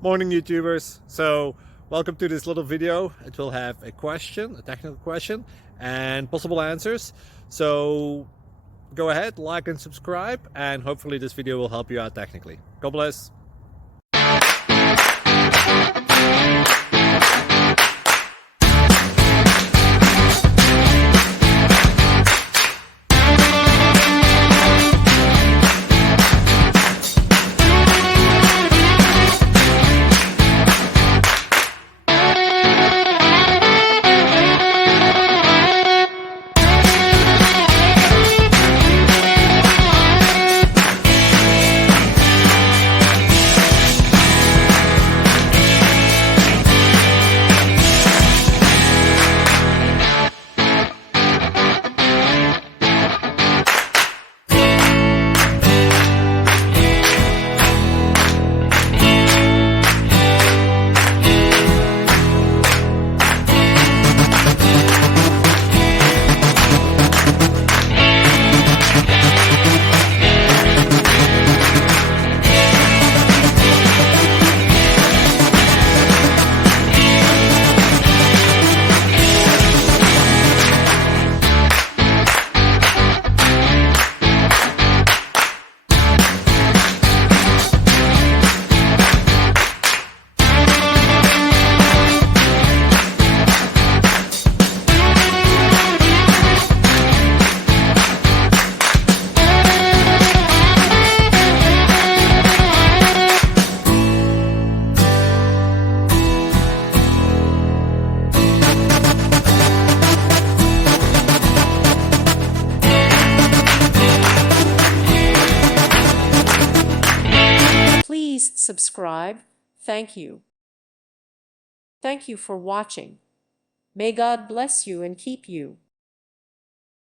Morning YouTubers. So welcome to this little video. It will have a question, a technical question, and possible answers. So go ahead, like and subscribe, and hopefully this video will help you out technically. God bless. Please subscribe. Thank you. Thank you for watching. May God bless you and keep you.